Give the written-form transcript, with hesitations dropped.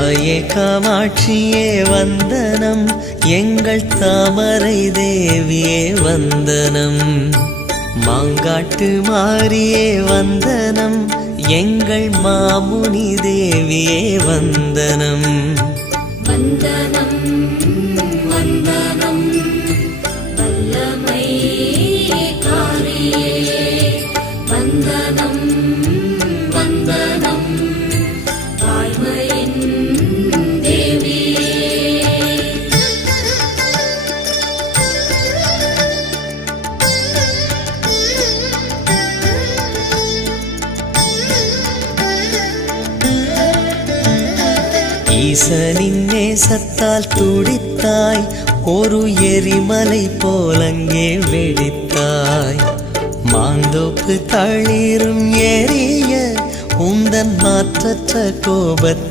தாயே காமாட்சியே வந்தனம், எங்கள் தாமரை தேவியே வந்தனம். மாங்காட்டு மாரியே வந்தனம், எங்கள் மாமுனி தேவியே வந்தனம். வந்தனம் வந்தனம் வல்லமை காரியே, வந்தனம் வந்தனம் வாய்மையின் தேவியே. ஈசனின் நேசத்தால் துடித்தாய், ஒரு எரிமலை போலங்கே வெடித்தாய். மாந்தோப்பு தளிரும் எரிய உந்தன் மாற்றற்ற கோபத்தை